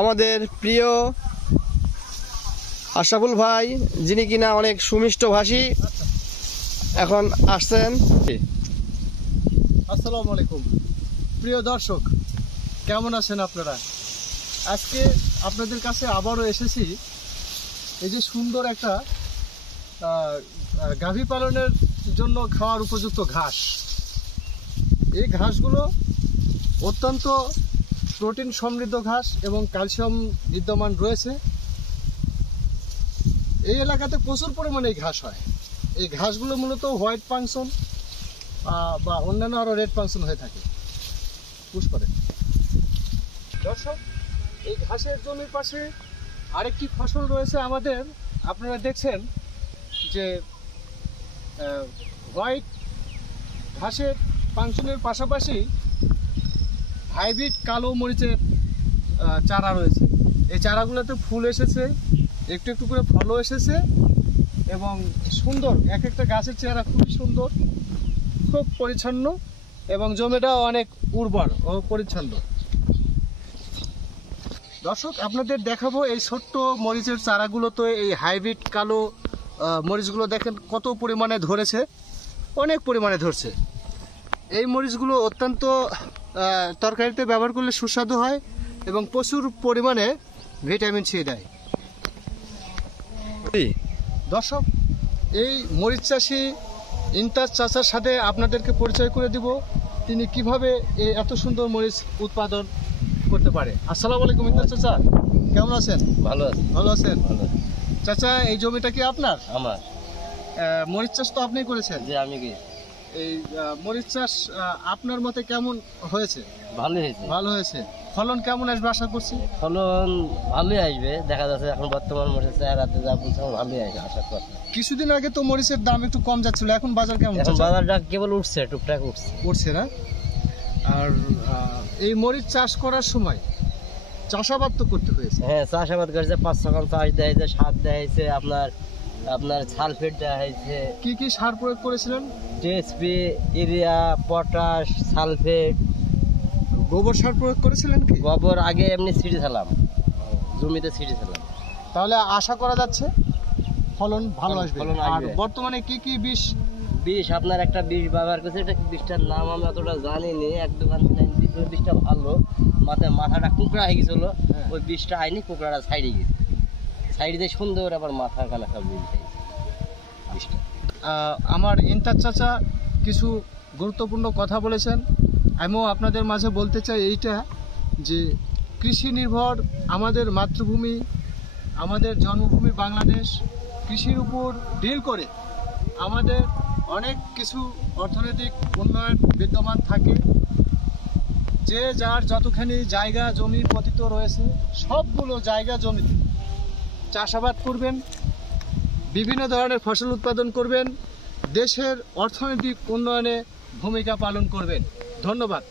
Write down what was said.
আমাদের প্রিয় আশরাফুল ভাই, যিনি কিনা অনেক সুমিষ্ট ভাষী, এখন আসছেন। আসসালামু আলাইকুম প্রিয় দর্শক, কেমন আছেন আপনারা? আজকে আপনাদের কাছে আবারও এসেছি। এই যে সুন্দর একটা গাভী পালনের জন্য খাওয়ার উপযুক্ত ঘাস, এই ঘাসগুলো অত্যন্ত প্রোটিন সমৃদ্ধ ঘাস এবং ক্যালসিয়াম বিদ্যমান রয়েছে। এই এলাকাতে প্রচুর পরিমাণে এই ঘাস হয়। এই ঘাসগুলো মূলত হোয়াইট পাংশন বা অন্যান্য আরও রেড পাংশন হয়ে থাকে পুষ্করে। দর্শক, এই ঘাসের জমির পাশে আরেকটি ফসল রয়েছে আমাদের। আপনারা দেখছেন যে হোয়াইট ঘাসের পাংশনের পাশাপাশি হাইব্রিড কালো মরিচের চারা রয়েছে। এই চারাগুলোতে ফুল এসেছে, একটু একটু করে ফলও এসেছে এবং সুন্দর, এক একটা গাছের চেহারা খুবই সুন্দর, খুব পরিচ্ছন্ন এবং জমিটাও অনেক উর্বর ও পরিচ্ছন্ন। দর্শক, আপনাদের দেখাবো এই ছোট্ট মরিচের চারাগুলোতে এই হাইব্রিড কালো মরিচগুলো দেখেন কত পরিমাণে ধরেছে, অনেক পরিমাণে ধরছে। এই মরিচগুলো অত্যন্ত তরকারিতে ব্যবহার করলে সুস্বাদু হয় এবং প্রচুর পরিমাণে ভিটামিন সি দেয়। দর্শক, এই মরিচ চাষি ইন্টাস চাচার সাথে আপনাদেরকে পরিচয় করে দিব, তিনি কিভাবে এই এত সুন্দর মরিচ উৎপাদন করতে পারে। আসসালামু আলাইকুম ইন্টাস চাচা, কেমন আছেন? ভালো আছি। ভালো আছেন? চাচা, এই জমিটা কি আপনার? আমার। মরিচ চাষ তো আপনি করেছেন? যে আমি কি এই মরিচ চাষ আপনার মতে কেমন হয়েছে? ভালো হয়েছে। ভালো হয়েছে। ফলন কেমন আসবে আশা করছি? ফলন ভালোই আসবে, দেখা যাচ্ছে এখন বর্তমান মরিচের চেহারাতে যা বলছে ভালোই আসবে আশা করছি। কিছুদিন আগে তো মরিচের দাম একটু কম যাচ্ছিল, এখন বাজার কেমন? এখন বাজারটা কেবল উঠছে, টুকটাক উঠছে না? আর এই মরিচ চাষ করার সময় চাষাবাদ তো করতে হয়েছে। হ্যাঁ, চাষাবাদ করেছে, 5-6 খান চাষ দেওয়া হয়েছে, সার দেওয়া হয়েছে, আপনার সালফেট দেওয়া হয়েছে। কি কি সার প্রয়োগ করেছিলেন? TSP, urea, potash, sulphate. গোবর সার প্রয়োগ করেছিলেন কি? গোবর আগে এমনি ছিটিয়েছিলাম, জমিতে ছিটিয়েছিলাম। তাহলে আশা করা যাচ্ছে ফলন ভালো আসবে। ফলন আর আসবে। বর্তমানে কি কি বিষ? আপনার একটা বিষ ব্যবহার করছে, এটা বিষটার নাম আমি অতটা জানিনি। এক দোকান বিষটা ভালো, মাথাটা কুকড়া হয়ে গেছিল, ওই বিষটা আইনি, কুকড়াটা সাইডে গেছে, সাইডে দিয়ে সুন্দর আবার মাথার কানা সব বিষ বিষটা। আমার ইন্টাস চাচা কিছু গুরুত্বপূর্ণ কথা বলেছেন। আমিও আপনাদের মাঝে বলতে চাই এইটা, যে কৃষি নির্ভর আমাদের মাতৃভূমি, আমাদের জন্মভূমি বাংলাদেশ। কৃষির উপর ডিল করে আমাদের অনেক কিছু অর্থনৈতিক উন্নয়ন বিদ্যমান থাকে। যে যার যতখানি জায়গা জমি পতিত রয়েছে, সবগুলো জায়গা জমিতে চাষাবাদ করবেন, বিভিন্ন ধরনের ফসল উৎপাদন করবেন, দেশের অর্থনৈতিক উন্নয়নে ভূমিকা পালন করবেন। ধন্যবাদ।